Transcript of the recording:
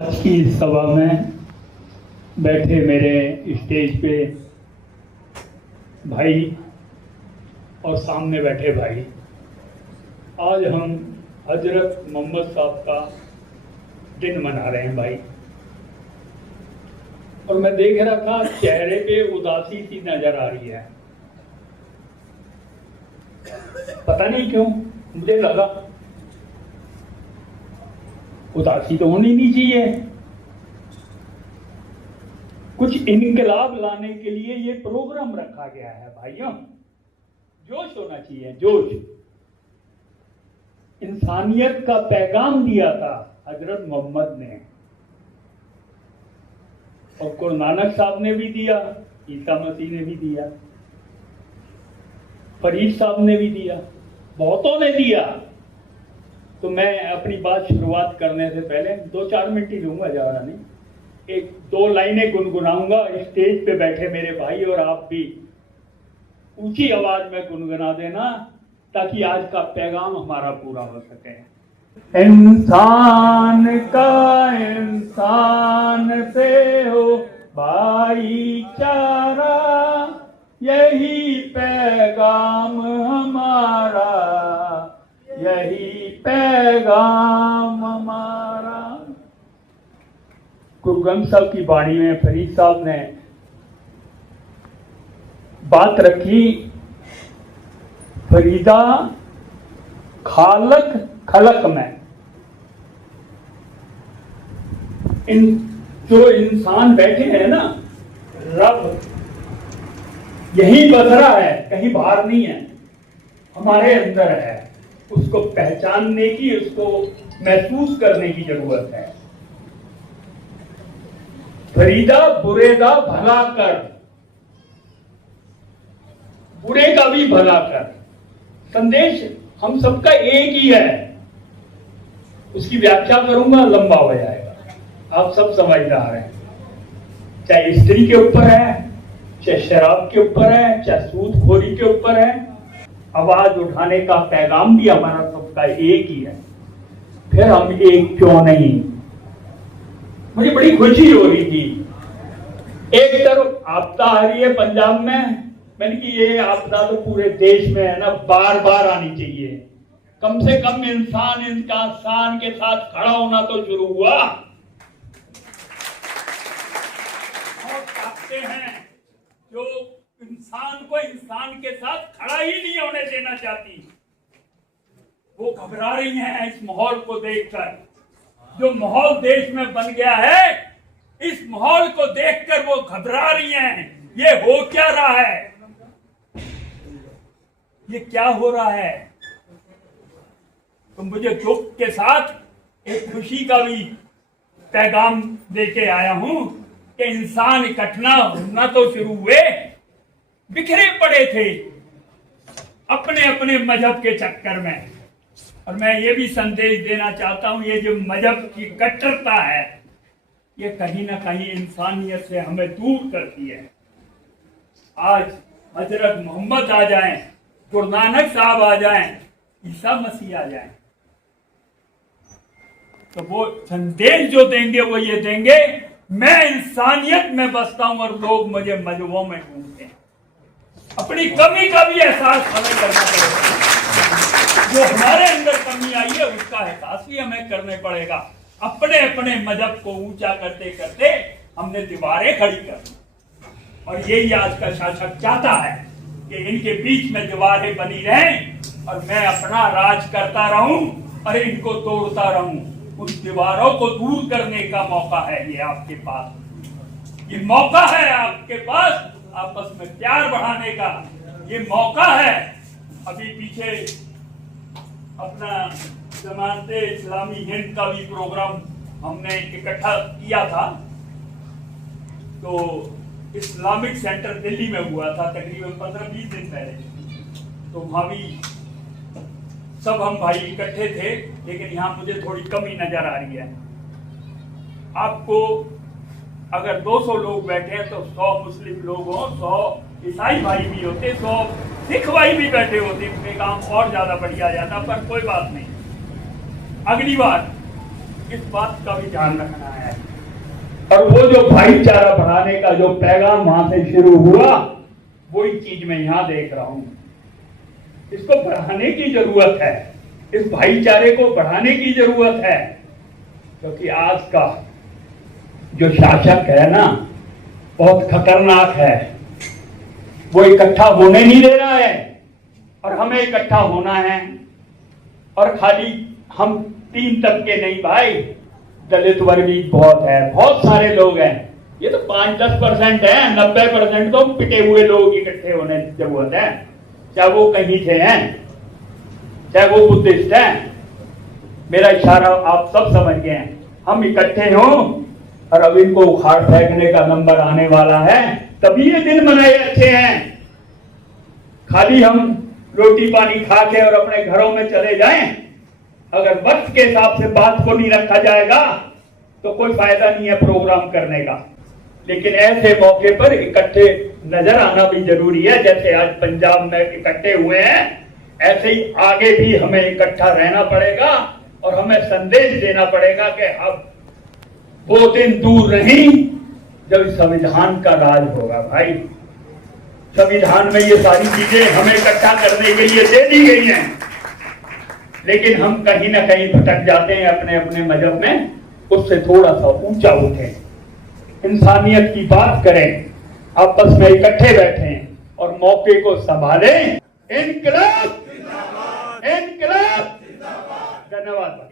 आज की इस सभा में बैठे मेरे स्टेज पे भाई और सामने बैठे भाई, आज हम हजरत मोहम्मद साहब का दिन मना रहे हैं भाई। और मैं देख रहा था चेहरे पे उदासी सी नजर आ रही है, पता नहीं क्यों मुझे लगा उदासी तो होनी नहीं चाहिए। कुछ इनकलाब लाने के लिए ये प्रोग्राम रखा गया है भाइयों, जोश होना चाहिए, जोश। इंसानियत का पैगाम दिया था हजरत मोहम्मद ने, और गुरु नानक साहब ने भी दिया, ईसा मसीह ने भी दिया, फरीद साहब ने भी दिया, बहुतों ने दिया। तो मैं अपनी बात शुरुआत करने से पहले 2-4 मिनट ही लूंगा, ज्यादा नहीं, 1-2 लाइनें गुनगुनाऊंगा। स्टेज पे बैठे मेरे भाई और आप भी ऊंची आवाज में गुनगुना देना, ताकि आज का पैगाम हमारा पूरा हो सके। इंसान का इंसान से हो भाईचारा, यही पैगाम हमारा, यही पैगाम हमारा। गुरु ग्रंथ साहब की वाणी में फरीद साहब ने बात रखी, फरीदा खालक खलक में। जो इंसान बैठे हैं ना, रब यही बस रहा है, कहीं बाहर नहीं है, हमारे अंदर है। उसको पहचानने की, उसको महसूस करने की जरूरत है। फरीदा बुरे का भला कर, बुरे का भी भला कर। संदेश हम सबका एक ही है, उसकी व्याख्या करूंगा लंबा हो जाएगा, आप सब समझदार हैं। चाहे स्त्री के ऊपर है, चाहे शराब के ऊपर है, चाहे सूदखोरी के ऊपर है, आवाज उठाने का पैगाम भी हमारा सबका एक ही है। फिर हम एक क्यों नहीं। मुझे बड़ी खुशी हो रही थी, एक तरफ आपदा आ रही है पंजाब में, मैंने कि ये आपदा तो पूरे देश में है ना, बार बार आनी चाहिए। कम से कम इंसान के साथ खड़ा होना तो शुरू हुआ। और कहते हैं जो इंसान को इंसान के साथ खड़ा ही नहीं होने देना चाहती, वो घबरा रही हैं इस माहौल को देखकर। जो माहौल देश में बन गया है, इस माहौल को देखकर वो घबरा रही हैं। ये हो क्या रहा है, ये क्या हो रहा है। तो मुझे दुख के साथ एक खुशी का भी पैगाम देके आया हूं कि इंसान इकट्ठा होना तो शुरू हुए, बिखरे पड़े थे अपने अपने मजहब के चक्कर में। और मैं ये भी संदेश देना चाहता हूं, ये जो मजहब की कट्टरता है, ये कहीं ना कहीं इंसानियत से हमें दूर करती है। आज हजरत मोहम्मद आ जाएं, गुरु नानक साहब आ जाएं, ईसा मसीह आ जाएं, तो वो संदेश जो देंगे वो ये देंगे, मैं इंसानियत में बसता हूं और लोग मुझे मजहबों में ढूंढते हैं। अपनी कमी का भी एहसास हमें करना पड़ेगा। जो हमारे अंदर कमी आई है उसका एहसास भी हमें करने पड़ेगा। अपने अपने मजहब को ऊंचा करते करते हमने दीवारें खड़ी कर दी, और यही आज का शासक चाहता है कि इनके बीच में दीवारें बनी रहें और मैं अपना राज करता रहूं और इनको तोड़ता रहूं। उन दीवारों को दूर करने का मौका है ये आपके पास, ये मौका है आपके पास आपस में प्यार बढ़ाने का, ये मौका है। अभी पीछे अपना जमानते इस्लामी हिंद का भी प्रोग्राम हमने इकट्ठा किया था, तो इस्लामिक सेंटर दिल्ली में हुआ था तकरीबन 15-20 दिन पहले। तो वहां भी सब हम भाई इकट्ठे थे, लेकिन यहाँ मुझे थोड़ी कमी नजर आ रही है। आपको अगर 200 लोग बैठे हैं तो 100 मुस्लिम लोग हों, 100 ईसाई भाई भी होते, 100 सिख भाई भी बैठे होते, काम और ज्यादा बढ़िया जाता, पर कोई बात नहीं। अगली बार इस बात का भी ध्यान रखना है। और वो जो भाईचारा बढ़ाने का जो पैगाम वहां से शुरू हुआ, वही चीज मैं यहां देख रहा हूं। इसको बढ़ाने की जरूरत है, इस भाईचारे को बढ़ाने की जरूरत है, क्योंकि आज का जो शासक है ना, बहुत खतरनाक है। वो इकट्ठा होने नहीं दे रहा है और हमें इकट्ठा होना है। और खाली हम 3 तबके नहीं भाई, दलित वर्ग भी बहुत है, बहुत सारे लोग हैं। ये तो 5-10% है, 90% तो पिटे हुए लोग इकट्ठे होने की जरूरत है। चाहे वो कहीं से हैं, चाहे वो बुद्धिस्ट हैं, मेरा इशारा आप सब समझ गए हैं। हम इकट्ठे हों, और अब इनको उखाड़ फेंकने का नंबर आने वाला है, तभी ये दिन मनाए अच्छे हैं। खाली हम रोटी पानी खा के और अपने घरों में चले जाएं, अगर वक्त के हिसाब से बात को नहीं रखा जाएगा तो कोई फायदा नहीं है प्रोग्राम करने का। लेकिन ऐसे मौके पर इकट्ठे नजर आना भी जरूरी है। जैसे आज पंजाब में इकट्ठे हुए हैं, ऐसे ही आगे भी हमें इकट्ठा रहना पड़ेगा और हमें संदेश देना पड़ेगा कि अब वो दिन दूर नहीं जब संविधान का राज होगा। भाई, संविधान में ये सारी चीजें हमें इकट्ठा करने के लिए दे दी गई हैं, लेकिन हम कहीं ना कहीं भटक जाते हैं अपने अपने मजहब में। उससे थोड़ा सा ऊंचा उठें, इंसानियत की बात करें, आपस में इकट्ठे बैठें और मौके को संभालें। इनकलाब, इनकलाब। धन्यवाद भाई।